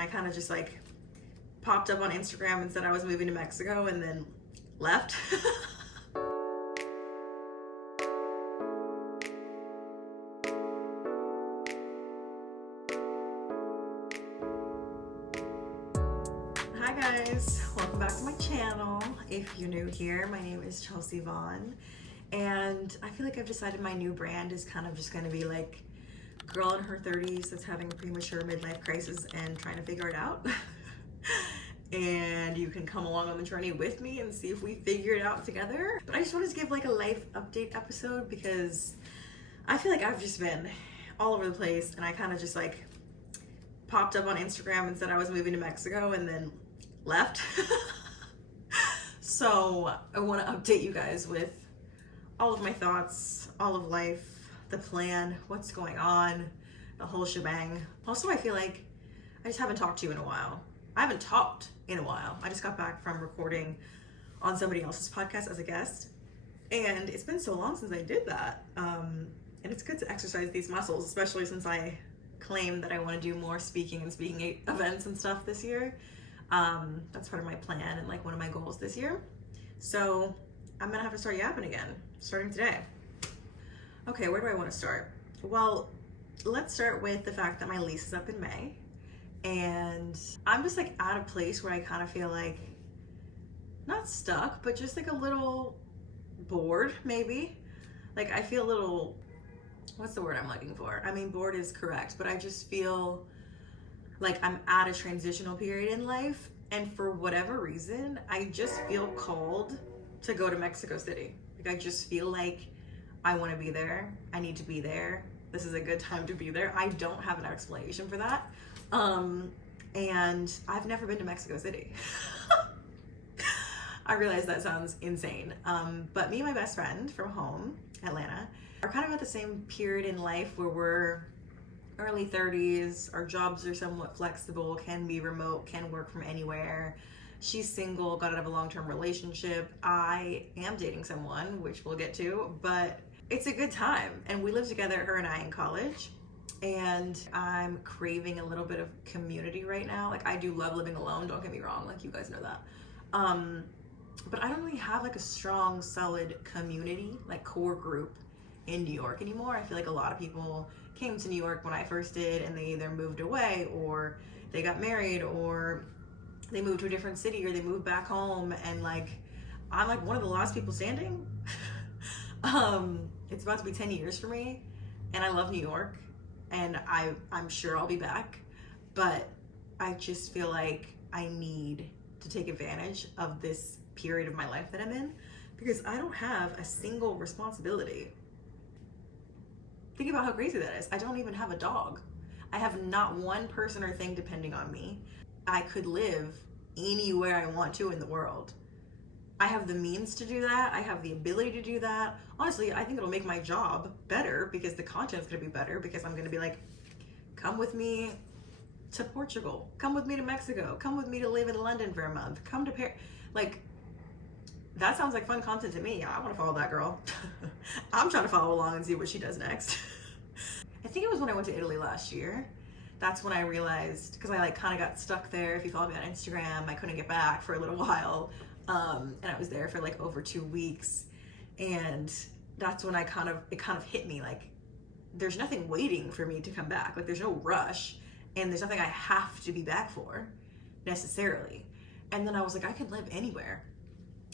I kind of just like popped up on Instagram and said I was moving to Mexico and then left. Hi guys, welcome back to my channel. If you're new here, my name is Chelsea Vaughn, and I feel like I've decided my new brand is kind of just going to be like girl in her 30s that's having a premature midlife crisis and trying to figure it out. And you can come along on the journey with me and see if we figure it out together. But I just wanted to give like a life update episode because I feel like I've just been all over the place, and I kind of just like popped up on Instagram and said I was moving to Mexico and then left. So I want to update you guys with all of my thoughts, all of life, the plan, what's going on, the whole shebang. Also, I feel like I just haven't talked to you in a while. I haven't talked in a while. I just got back from recording on somebody else's podcast as a guest, and it's been so long since I did that. And it's good to exercise these muscles, especially since I claim that I want to do more speaking and speaking events and stuff this year. That's part of my plan and like one of my goals this year. So I'm gonna have to start yapping again, starting today. Okay, where do I want to start? Well, let's start with the fact that my lease is up in May, and I'm just like at a place where I kind of feel like not stuck, but just like a little bored, maybe. Like I feel a little, what's the word I'm looking for? I mean, bored is correct, but I just feel like I'm at a transitional period in life, and for whatever reason, I just feel called to go to Mexico City. Like I just feel like I want to be there. I need to be there. This is a good time to be there. I don't have an explanation for that. And I've never been to Mexico City. I realize that sounds insane. But me and my best friend from home, Atlanta, are kind of at the same period in life where we're early 30s. Our jobs are somewhat flexible, can be remote, can work from anywhere. She's single, got out of a long-term relationship. I am dating someone, which we'll get to, but it's a good time. And we live together, her and I, in college. And I'm craving a little bit of community right now. Like I do love living alone, don't get me wrong, like you guys know that. But I don't really have like a strong, solid community, like core group in New York anymore. I feel like a lot of people came to New York when I first did, and they either moved away or they got married or they moved to a different city or they moved back home, and like I'm like one of the last people standing. It's about to be 10 years for me, and I love New York, and I'm sure I'll be back, but I just feel like I need to take advantage of this period of my life that I'm in, because I don't have a single responsibility. Think about how crazy that is. I don't even have a dog. I have not one person or thing depending on me. I could live anywhere I want to in the world. I have the means to do that. I have the ability to do that. Honestly, I think it'll make my job better because the content's gonna be better, because I'm gonna be like, come with me to Portugal, come with me to Mexico, come with me to live in London for a month, come to Paris. Like, that sounds like fun content to me. I wanna follow that girl. I'm trying to follow along and see what she does next. I think it was when I went to Italy last year. That's when I realized, because I like kind of got stuck there. If you follow me on Instagram, I couldn't get back for a little while. And I was there for like over 2 weeks. And that's when it kind of hit me like, there's nothing waiting for me to come back. Like there's no rush, and there's nothing I have to be back for necessarily. And then I was like, I could live anywhere.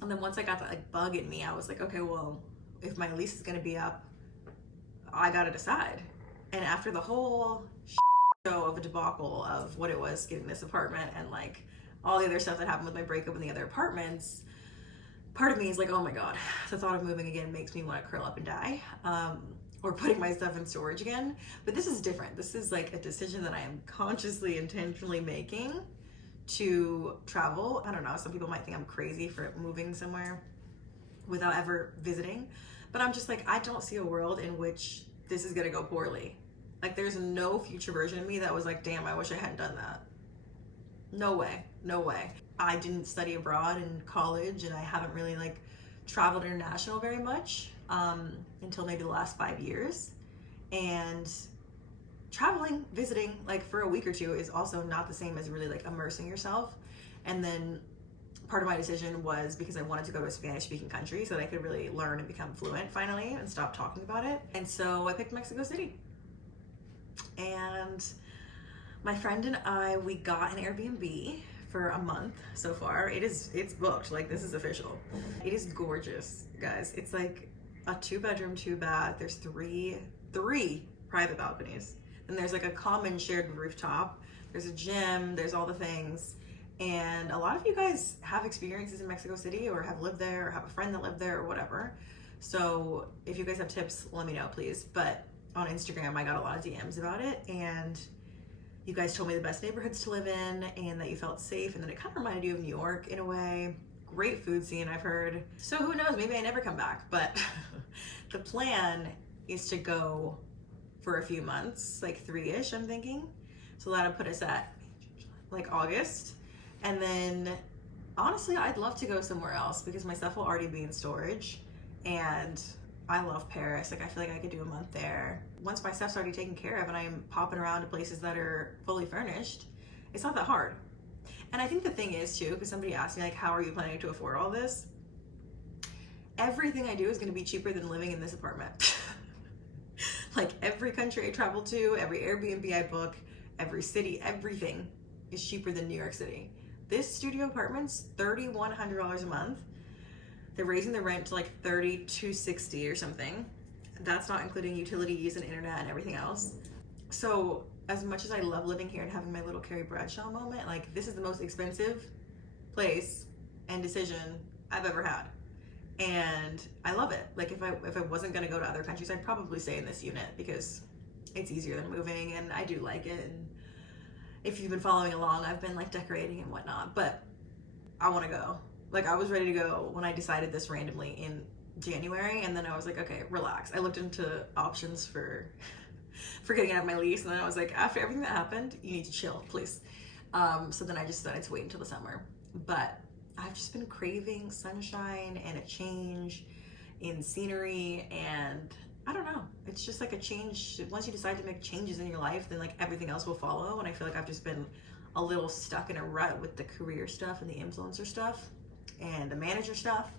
And then once I got that like bug in me, I was like, okay, well, if my lease is gonna be up, I gotta decide. And after the whole show of a debacle of what it was getting this apartment and like all the other stuff that happened with my breakup in the other apartments, part of me is like, oh my God, the thought of moving again makes me want to curl up and die, or putting my stuff in storage again. But this is different. This is like a decision that I am consciously, intentionally making to travel. I don't know, some people might think I'm crazy for moving somewhere without ever visiting, but I'm just like, I don't see a world in which this is gonna go poorly. Like there's no future version of me that was like, damn, I wish I hadn't done that. No way, no way. I didn't study abroad in college, and I haven't really like traveled international very much until maybe the last 5 years. And traveling, visiting like for a week or two is also not the same as really like immersing yourself. And then part of my decision was because I wanted to go to a Spanish speaking country so that I could really learn and become fluent finally and stop talking about it. And so I picked Mexico City. And my friend and I, we got an Airbnb for a month so far. It's booked, like this is official. It is gorgeous, guys. It's like a 2-bedroom, 2-bath. There's three private balconies. Then there's like a common shared rooftop. There's a gym, there's all the things. And a lot of you guys have experiences in Mexico City or have lived there or have a friend that lived there or whatever. So if you guys have tips, let me know, please. But on Instagram, I got a lot of DMs about it, and you guys told me the best neighborhoods to live in and that you felt safe, and that it kind of reminded you of New York in a way. Great food scene, I've heard. So who knows, maybe I never come back, but the plan is to go for a few months, like 3-ish, I'm thinking. So that'll put us at like August. And then honestly, I'd love to go somewhere else because my stuff will already be in storage, and I love Paris. Like I feel like I could do a month there. Once my stuff's already taken care of and I'm popping around to places that are fully furnished, it's not that hard. And I think the thing is too, because somebody asked me like, how are you planning to afford all this? Everything I do is gonna be cheaper than living in this apartment. Like every country I travel to, every Airbnb I book, every city, everything is cheaper than New York City. This studio apartment's $3,100 a month. They're raising the rent to like $3,260 or something. That's not including utilities and internet and everything else. So as much as I love living here and having my little Carrie Bradshaw moment, like this is the most expensive place and decision I've ever had. And I love it. Like if I wasn't gonna go to other countries, I'd probably stay in this unit because it's easier than moving and I do like it. And if you've been following along, I've been like decorating and whatnot, but I wanna go. Like I was ready to go when I decided this randomly in January, and then I was like, okay, relax. I looked into options for getting out of my lease, and then I was like, after everything that happened, you need to chill, please. So then I just decided to wait until the summer. But I've just been craving sunshine and a change in scenery, and I don't know. It's just like a change. Once you decide to make changes in your life, then like everything else will follow. And I feel like I've just been a little stuck in a rut with the career stuff and the influencer stuff and the manager stuff.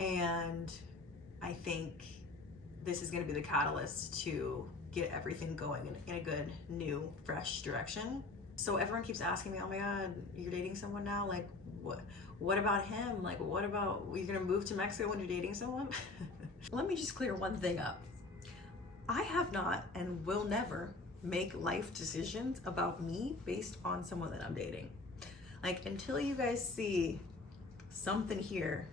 And I think this is going to be the catalyst to get everything going in a good, new, fresh direction. So everyone keeps asking me, oh my God, you're dating someone now? Like, what about him? Like, what about, you're going to move to Mexico when you're dating someone? Let me just clear one thing up. I have not and will never make life decisions about me based on someone that I'm dating. Like, until you guys see something here,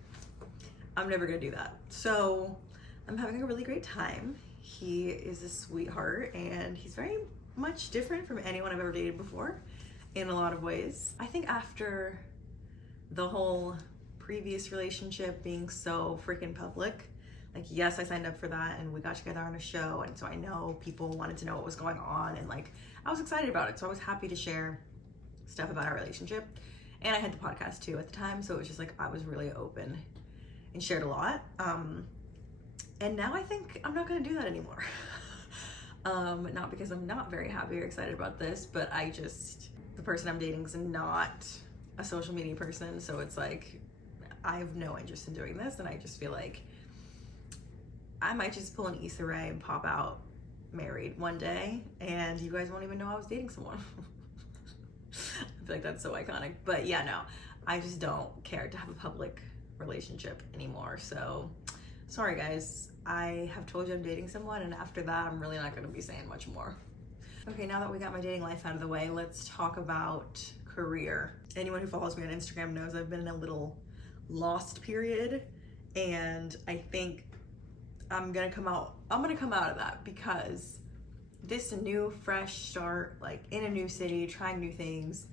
I'm never gonna do that. So I'm having a really great time. He is a sweetheart, and he's very much different from anyone I've ever dated before in a lot of ways. I think after the whole previous relationship being so freaking public, like yes, I signed up for that and we got together on a show, and so I know people wanted to know what was going on, and like I was excited about it, so I was happy to share stuff about our relationship. And I had the podcast too at the time, so it was just like I was really open and shared a lot. And now I think I'm not gonna do that anymore. Not because I'm not very happy or excited about this, but the person I'm dating is not a social media person, so it's like I have no interest in doing this, and I just feel like I might just pull an Issa Rae and pop out married one day, and you guys won't even know I was dating someone. I feel like that's so iconic. But yeah, no, I just don't care to have a public relationship anymore. So sorry guys, I have told you I'm dating someone, and after that I'm really not going to be saying much more. Okay, now that we got my dating life out of the way, let's talk about career. Anyone who follows me on Instagram knows I've been in a little lost period, and I think I'm gonna come out of that because this new fresh start, like in a new city, trying new things,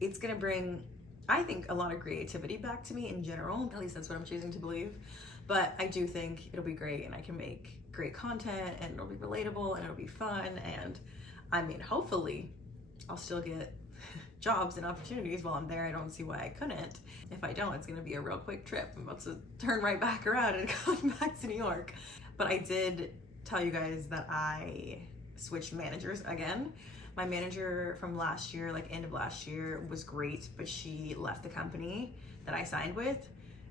it's gonna bring, I think, a lot of creativity back to me in general. At least that's what I'm choosing to believe. But I do think it'll be great, and I can make great content, and it'll be relatable, and it'll be fun, and I mean, hopefully I'll still get jobs and opportunities while I'm there. I don't see why I couldn't. If I don't, it's gonna be a real quick trip. I'm about to turn right back around and come back to New York. But I did tell you guys that I switched managers again. My manager from last year, like end of last year, was great, but she left the company that I signed with,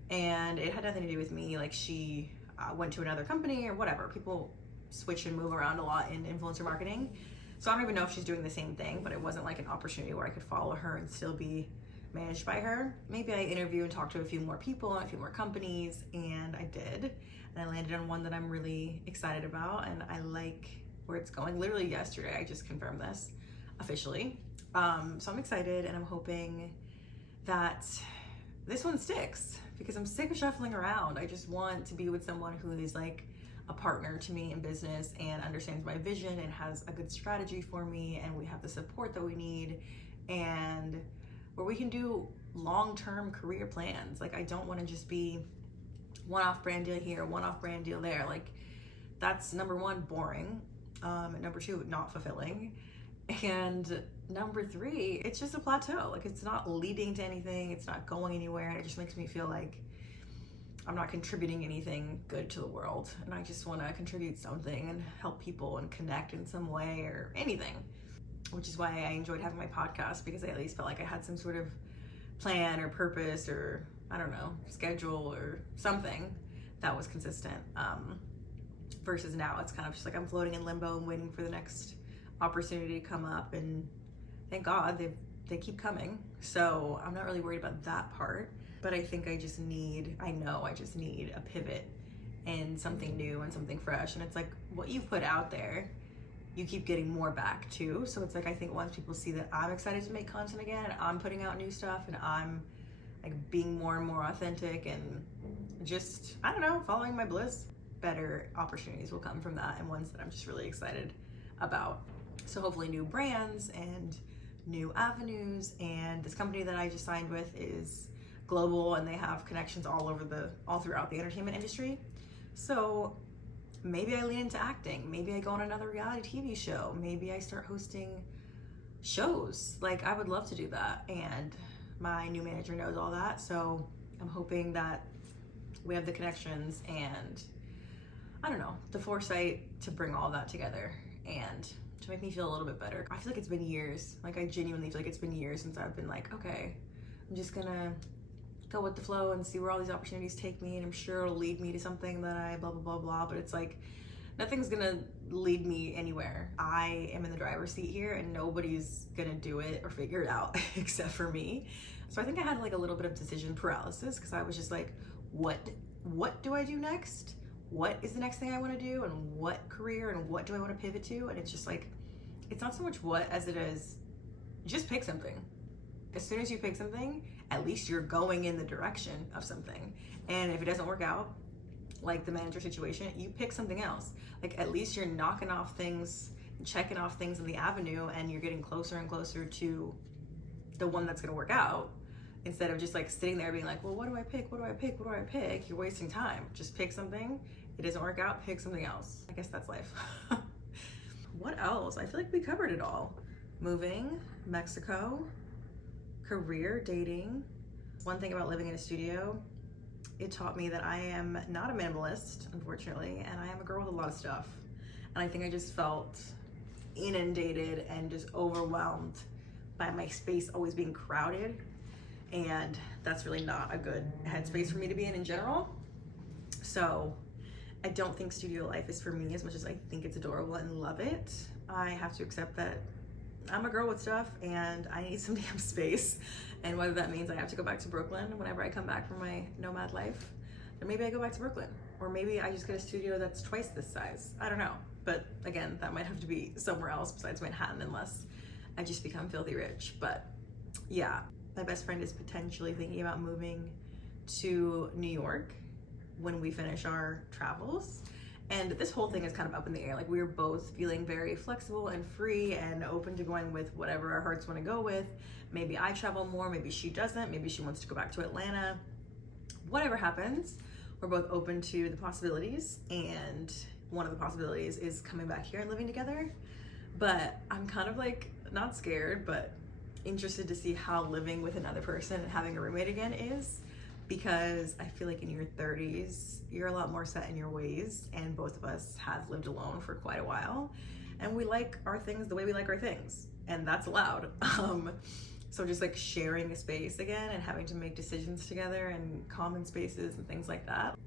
and it had nothing to do with me. Like, she went to another company or whatever. People switch and move around a lot in influencer marketing. So I don't even know if she's doing the same thing, but it wasn't like an opportunity where I could follow her and still be managed by her. Maybe I interview and talk to a few more people and a few more companies, and I did. And I landed on one that I'm really excited about, and I like where it's going. Literally yesterday, I just confirmed this officially. So I'm excited, and I'm hoping that this one sticks, because I'm sick of shuffling around. I just want to be with someone who is like a partner to me in business and understands my vision and has a good strategy for me, and we have the support that we need, and where we can do long-term career plans. Like, I don't want to just be one-off brand deal here, one-off brand deal there. Like, that's number one, boring. And number two, not fulfilling. And number three, it's just a plateau. Like, it's not leading to anything, it's not going anywhere, and it just makes me feel like I'm not contributing anything good to the world. And I just want to contribute something and help people and connect in some way or anything. Which is why I enjoyed having my podcast, because I at least felt like I had some sort of plan or purpose or, I don't know, schedule or something that was consistent. Versus now it's kind of just like I'm floating in limbo and waiting for the next opportunity to come up, and thank God they keep coming. So I'm not really worried about that part, but I think I just need a pivot and something new and something fresh. And it's like, what you put out there, you keep getting more back too. So it's like, I think once people see that I'm excited to make content again, and I'm putting out new stuff, and I'm like being more and more authentic and just, I don't know, following my bliss, better opportunities will come from that, and ones that I'm just really excited about. So hopefully new brands and new avenues. And this company that I just signed with is global, and they have connections all throughout the entertainment industry. So maybe I lean into acting. Maybe I go on another reality TV show. Maybe I start hosting shows. Like, I would love to do that. And my new manager knows all that. So I'm hoping that we have the connections and, I don't know, the foresight to bring all that together and to make me feel a little bit better. I feel like it's been years. Like, I genuinely feel like it's been years since I've been like, okay, I'm just gonna go with the flow and see where all these opportunities take me, and I'm sure it'll lead me to something that I blah, blah, blah, blah. But it's like, nothing's gonna lead me anywhere. I am in the driver's seat here, and nobody's gonna do it or figure it out except for me. So I think I had like a little bit of decision paralysis, because I was just like, what do I do next? What is the next thing I want to do, and what career, and what do I want to pivot to? And it's just like, it's not so much what as it is, just pick something. As soon as you pick something, at least you're going in the direction of something. And if it doesn't work out, like the manager situation, you pick something else. Like, at least you're knocking off things, checking off things in the avenue, and you're getting closer and closer to the one that's gonna work out, instead of just like sitting there being like, well, what do I pick? What do I pick? What do I pick? You're wasting time. Just pick something. It doesn't work out, pick something else. I guess that's life. What else? I feel like we covered it all. Moving, Mexico, career, dating. One thing about living in a studio, it taught me that I am not a minimalist, unfortunately, and I am a girl with a lot of stuff. And I think I just felt inundated and just overwhelmed by my space always being crowded. And that's really not a good headspace for me to be in general. So I don't think studio life is for me as much as I think it's adorable and love it. I have to accept that I'm a girl with stuff and I need some damn space. And whether that means I have to go back to Brooklyn whenever I come back from my nomad life, then maybe I go back to Brooklyn. Or maybe I just get a studio that's twice this size. I don't know. But again, that might have to be somewhere else besides Manhattan, unless I just become filthy rich. But yeah, my best friend is potentially thinking about moving to New York when we finish our travels. And this whole thing is kind of up in the air. Like, we're both feeling very flexible and free and open to going with whatever our hearts want to go with. Maybe I travel more, maybe she doesn't, maybe she wants to go back to Atlanta. Whatever happens, we're both open to the possibilities, and one of the possibilities is coming back here and living together. But I'm kind of like, not scared, but interested to see how living with another person and having a roommate again is, because I feel like in your 30s, you're a lot more set in your ways, and both of us have lived alone for quite a while. and we like our things the way we like our things, and that's allowed. So just like sharing a space again and having to make decisions together and common spaces and things like that.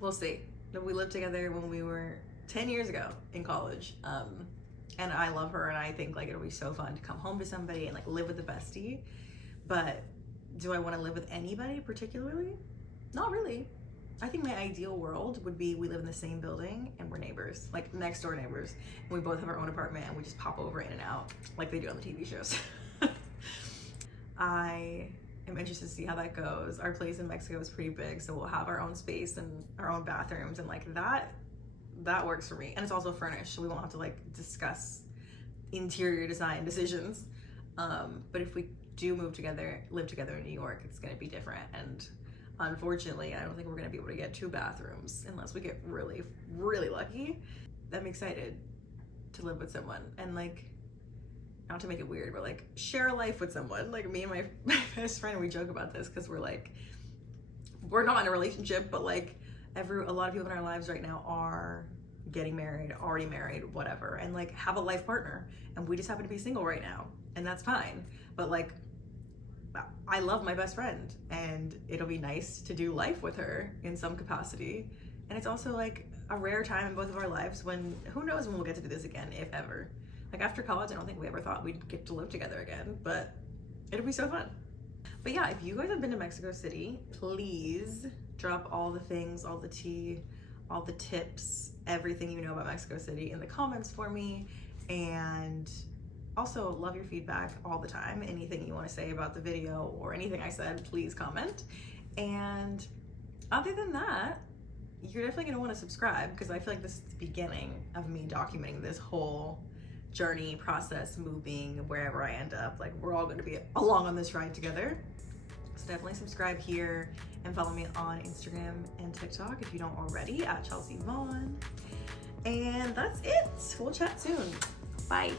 We'll see. We lived together when we were 10 years ago in college. And I love her, and I think like it'll be so fun to come home to somebody and like live with a bestie. But do I want to live with anybody particularly? Not really. I think my ideal world would be we live in the same building and we're neighbors, like next door neighbors, and we both have our own apartment and we just pop over in and out like they do on the TV shows. I am interested to see how that goes. Our place in Mexico is pretty big, so we'll have our own space and our own bathrooms, and like that works for me. And it's also furnished, so we won't have to like discuss interior design decisions. But if we do live together in New York, it's gonna be different. And unfortunately, I don't think we're gonna be able to get 2 bathrooms unless we get really, really lucky. I'm excited to live with someone and like, not to make it weird, but like share a life with someone. Like me and my best friend, we joke about this because we're like, we're not in a relationship, but like a lot of people in our lives right now are getting married, already married, whatever, and like have a life partner. And we just happen to be single right now, and that's fine. But like, I love my best friend, and it'll be nice to do life with her in some capacity. And it's also like a rare time in both of our lives when, who knows when we'll get to do this again, if ever. Like after college, I don't think we ever thought we'd get to live together again, but it'll be so fun. But yeah, if you guys have been to Mexico City, please drop all the things, all the tea, all the tips, everything you know about Mexico City in the comments for me. And also love your feedback all the time. Anything you want to say about the video or anything I said, please comment. And other than that, you're definitely going to want to subscribe, because I feel like this is the beginning of me documenting this whole journey, process, moving, wherever I end up. Like, we're all going to be along on this ride together. So definitely subscribe here and follow me on Instagram and TikTok if you don't already, at Chelsea Vaughn. And that's it. We'll chat soon. Bye.